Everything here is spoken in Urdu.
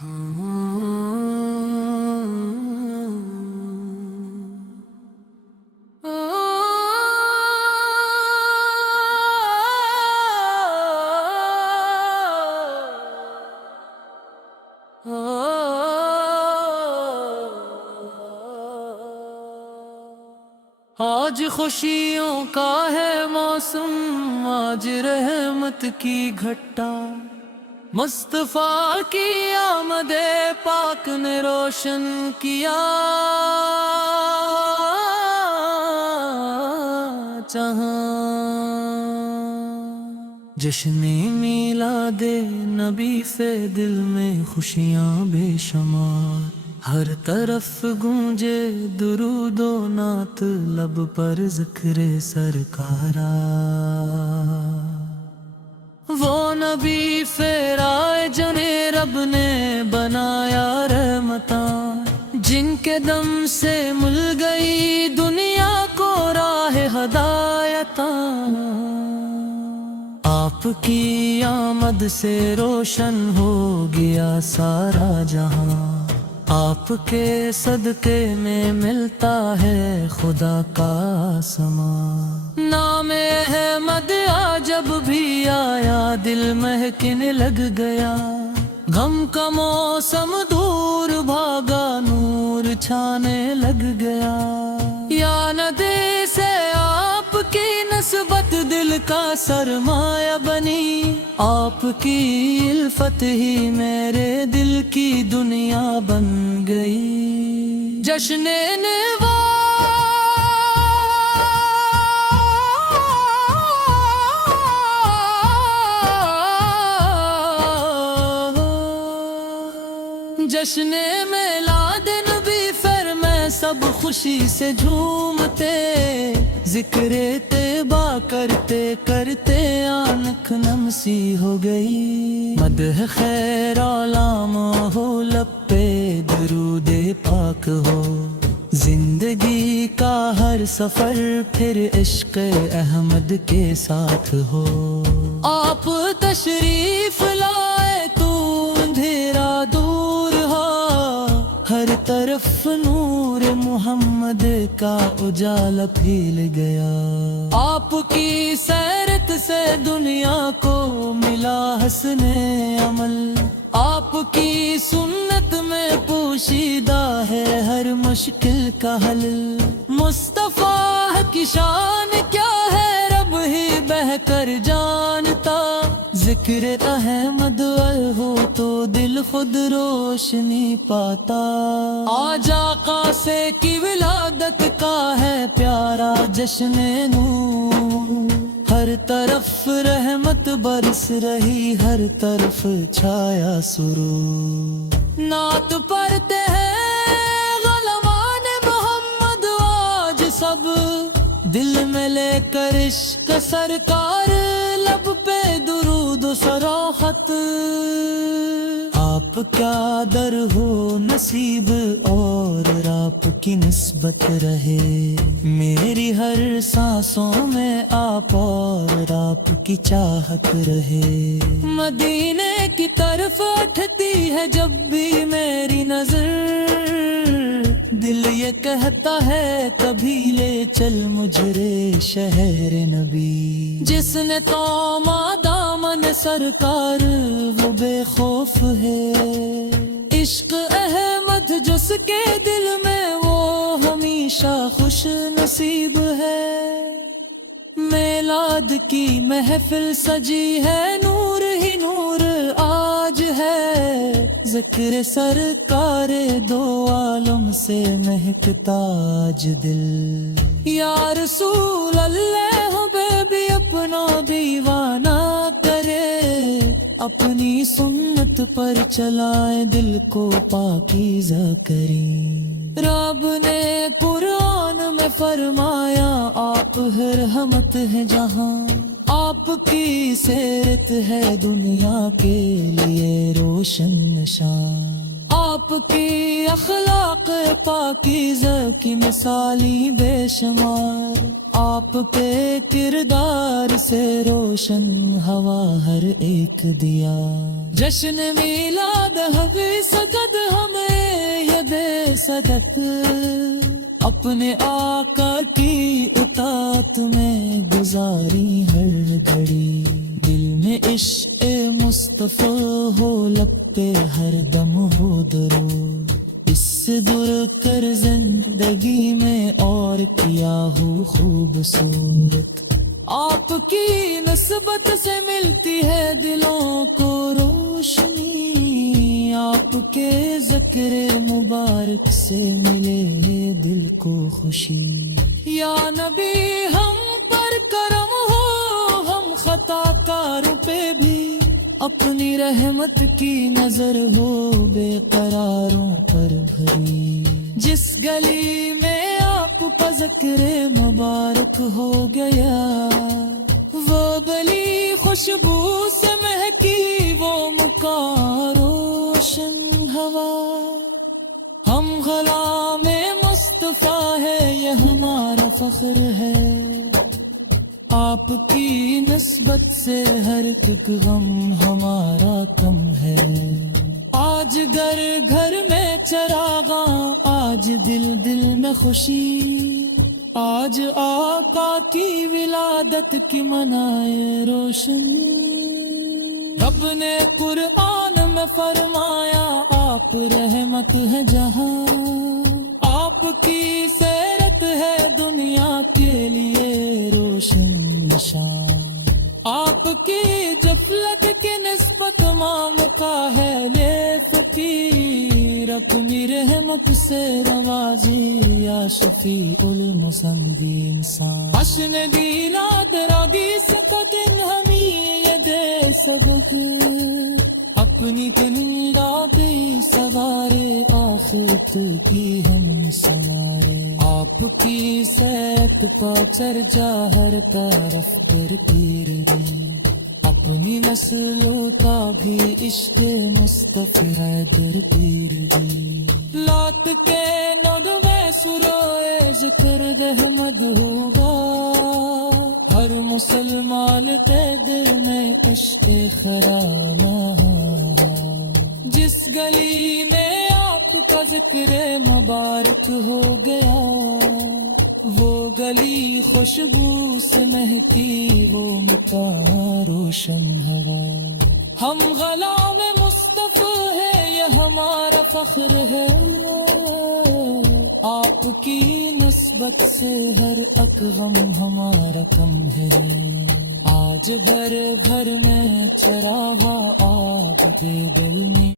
آج خوشیوں کا ہے موسم، آج رحمت کی گھٹا، مصطفیٰ کی آمد پاک نے روشن کیا جہاں۔ جشن میلاد نبی سے دل میں خوشیاں بے شمار، ہر طرف گونجے درود و نعت، لب پر ذکر سرکارا۔ وہ نبی فیرائے جنے رب نے بنایا رحمتاں، جن کے دم سے مل گئی دنیا کو راہ ہدایتاں۔ آپ کی آمد سے روشن ہو گیا سارا جہاں، آپ کے صدقے میں ملتا ہے خدا کا آسمان۔ نام احمد جب بھی آیا دل مہکنے لگ گیا، غم کا موسم دور بھاگا نور چھانے لگ گیا۔ یا ندی سے آپ کی نسبت دل کا سرمایہ بنی، آپ کی الفت ہی میرے دل کی دنیا بن گئی۔ جشن نوا جشن میلاد نبی فر میں سب خوشی سے جھومتے، ذکر طیبہ کرتے کرتے آنکھ نم سی ہو گئی۔ مدح خیر علام ہو لب پہ درود پاک ہو، زندگی کا ہر سفر پھر عشق احمد کے ساتھ ہو۔ آپ تشریف لائے تو اندھیرا دور ہو، ہر طرف نور محمد کا اجالا پھیل گیا۔ آپ کی سیرت سے دنیا کو ملا حسن عمل، آپ کی سنت میں پوشیدہ ہے ہر مشکل کا حل۔ مصطفیٰ کی شان کیا ہے رب ہی بہتر جانتا، ذکر احمد ہو تو دل خود روشنی پاتا۔ آج آقا سے کی ولادت کا ہے پیارا جشن نور، ہر طرف رحمت برس رہی، ہر طرف چھایا سرور۔ نعت پڑھتے ہیں غلامان محمد آج سب، دل میں لے کر عشق سرکار، لب پہ درود و سراحت۔ آپ کا در ہو نصیب اور آپ کی نسبت رہے، میری ہر سانسوں میں آپ اور آپ کی چاہت رہے۔ مدینے کی طرف اٹھتی ہے جب بھی میری نظر، دل یہ کہتا ہے کبھی لے چل مجھے شہر نبی۔ جس نے توما دامن سرکار وہ بے خوف ہے، عشق احمد جس کے دل میں وہ ہمیشہ خوش نصیب ہے۔ میلاد کی محفل سجی ہے، نور ہی نور آج ہے، ذکر سرکار دو عالم سے مہکتا آج دل۔ یا رسول اللہ بیبی اپنا دیوانہ کرے، اپنی سنت پر چلائے دل کو پاکیزہ کریں۔ رب نے قرآن میں فرمایا آپ رحمت ہے جہاں، آپ کی سیرت ہے دنیا کے لیے روشن نشان۔ آپ کی اخلاق پاکیزہ کی مثالی بے شمار، آپ کے کردار سے روشن ہوا ہر ایک دیا۔ جشن میلاد حبیب صدق اپنے آقا کی اطاعت میں گزاری ہر گھڑی، دل میں عشق مصطفیٰ ہو، لب پہ ہر دم ہو درود، اس سے دور کر زندگی میں اور کیا ہو خوبصورت، آپ کی نسبت سے ملتی ہے دلوں کو روشنی، آپ کے ذکر مبارک سے ملے دل کو خوشی، یا نبی ہم پر کرم ہو، ہم خطا کاروں پہ بھی اپنی رحمت کی نظر ہو، بے قراروں پر بھری، جس گلی میں آپ کا ذکر مبارک ہو گیا، وہ گلی خوشبو سے مہکی، وہ مکار روشن ہوا، ہم غلام مصطفیٰ ہے، یہ ہمارا فخر ہے، آپ کی نسبت سے ہر ایک غم ہمارا کم ہے، آج گھر گھر میں چراغاں، آج دل دل میں خوشی، آج آقا کی ولادت کی منائے روشن، رب نے قرآن میں فرمایا آپ رحمت ہے جہاں، آپ کی سیرت ہے دنیا کے لیے روشن نشان، آپ کی غفلت کی نسبت مام کا ہے لے فقیر، اپنی رحمت سے نوازی یا شفیع المسندی انسان، حسن دیرات راگی سکتن ہمیں یہ دے سبق، اپنی تنگا بھی سوارے آخرت کی ہم سوارے، آپ کی سیت پا چرچا ہر طرف کرتی رہی، اپنی نسلوں کا بھی عشق مصطفی درتی رہی، لات کے نغمے سروئے ذکر احمد ہوگا، ہر مسلمان کے دل میں عشق خرانہ، جس گلی میں آپ کا ذکر مبارک ہو گیا، وہ گلی خوشبو سے مہکی، وہ مکان روشن ہوا، ہم غلام مصطفیٰ ہے، یہ ہمارا فخر ہے، آپ کی نسبت سے ہر ایک غم ہمارا کم ہے، آج گھر گھر میں چراغاں، آپ کے دل میں